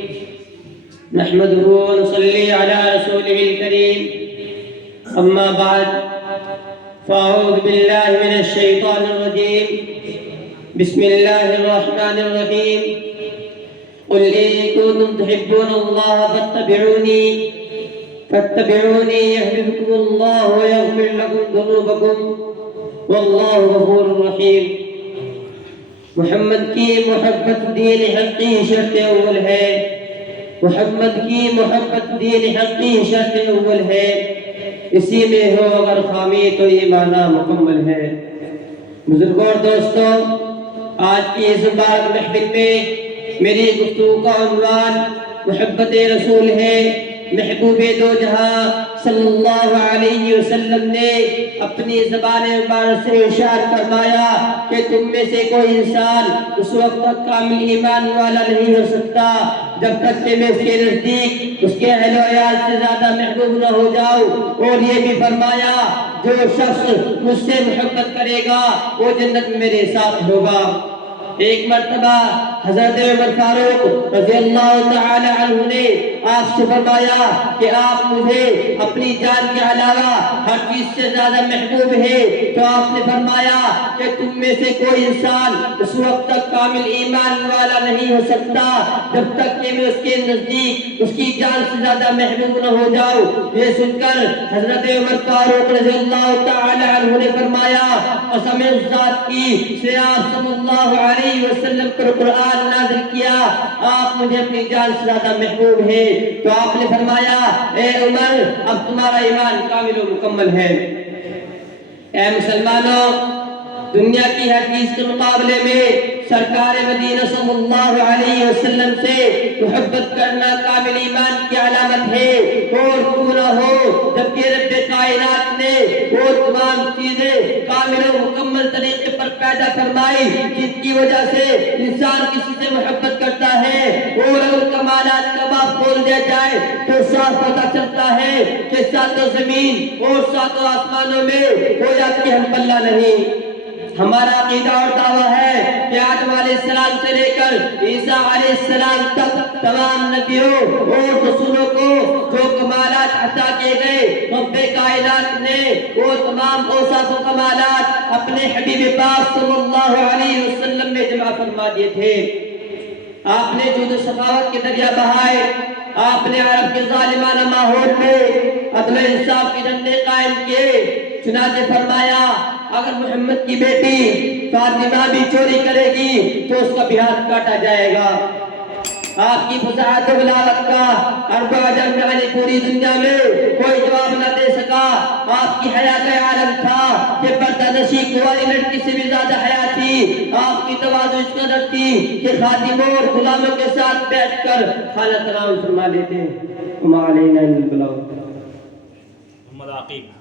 نحمده ونصلي على رسوله الكريم أما بعد فأعوذ بالله من الشيطان الرجيم بسم الله الرحمن الرحيم قل إن كنتم تحبون الله فاتبعوني يحببكم الله ويغفر لكم ذنوبكم والله غفور رحيم۔ محمد کی محبت دین حق کی شرط اول ہے، محمد کی محبت دین حق کی شرط اول ہے، اسی میں ہو اگر خامی تو ایمان مکمل ہے۔ بزرگوں اور دوستوں، آج کی اس مبارک محفل میں میری گفتگو کا عنوان محبت رسول ہے۔ محبوب دو جہاں صلی اللہ علیہ وسلم نے اپنی زبان مبارک سے ارشاد فرمایا کہ تم میں سے کوئی انسان اس وقت تک کامل ایمان والا نہیں ہو سکتا جب تک کہ میں اس کے نزدیک اس کے اہل و عیال سے زیادہ محبوب نہ ہو جاؤں، اور یہ بھی فرمایا جو شخص مجھ سے محبت کرے گا وہ جنت میں میرے ساتھ ہوگا۔ ایک مرتبہ حضرت عمر فاروق رضی اللہ تعالی عنہ نے آپ سے فرمایا کہ آپ مجھے اپنی جان کے علاوہ ہر چیز سے زیادہ محبوب ہے، تو آپ نے فرمایا کہ تم میں سے کوئی انسان اس وقت تک کامل ایمان والا نہیں ہو سکتا جب تک کہ میں اس کے نزدیک اس کی جان سے زیادہ محبوب نہ ہو جاؤں۔ یہ سن کر حضرت عمر فاروق رضی اللہ تعالی عنہ نے فرمایا قسم اس ذات کی سے آپ صلی اللہ علیہ وسلم پر قرآن نازل کیا آپ مجھے اپنی جان سے زیادہ محبوب ہے، تو آپ نے فرمایا اے عمر اب تمہارا ایمان کامل و مکمل ہے۔ اے مسلمانوں، دنیا کی ہر چیز کے مقابلے میں سرکار مدینہ صلی اللہ علیہ وسلم سے محبت کرنا کامل ایمان کی علامت ہے، اور کیوں نہ ہو جبکہ رب کائنات نے وہ تمام چیزیں کامل و مکمل طریقے پر پیدا فرمائی جس کی وجہ سے انسان کسی سے محبت کرتا ہے، اور اگر کمالات کا باب کھول دیا جائے تو صاف پتہ چلتا ہے کہ ساتوں زمین اور ساتوں آسمانوں میں کوئی آپ کی ہم پلہ نہیں۔ ہمارا عقیدہ اور دعویٰ ہے کہ آدم علیہ السلام سے لے کر عیسیٰ علیہ السلام تک تمام نبیوں اور رسولوں کو جو کمالات عطا کیے گئے رب کائنات نے وہ تمام اوصاف و کمالات اپنے حبیب پاک صلی اللہ علیہ وسلم میں جمع فرما دیے تھے۔ آپ نے جود و سخاوت کے دریا بہائے، آپ نے عرب کے ظالمانہ ماحول میں عدل و انصاف کے جھنڈے قائم کیے، چنانچہ فرمایا اگر محمد کی بیٹی فاطمہ بھی چوری کرے گی تو اس کا بھی ہاتھ کاٹا جائے گا۔ آپ کی فصاحت و بلاغت کا عرب و عجم یعنی پوری دنیا میں کوئی جواب نہ دے سکا۔ آپ کی حیات عالم تھا کہ پردہ نشی کنواری لڑکی سے بھی زیادہ حیا تھی۔ آپ کی تواضع اس قدر تھی کہ خادموں اور غلاموں کے ساتھ بیٹھ کر کھانا تناول فرما لیتے۔ وما علینا الا البلاغ۔ محمد عقیب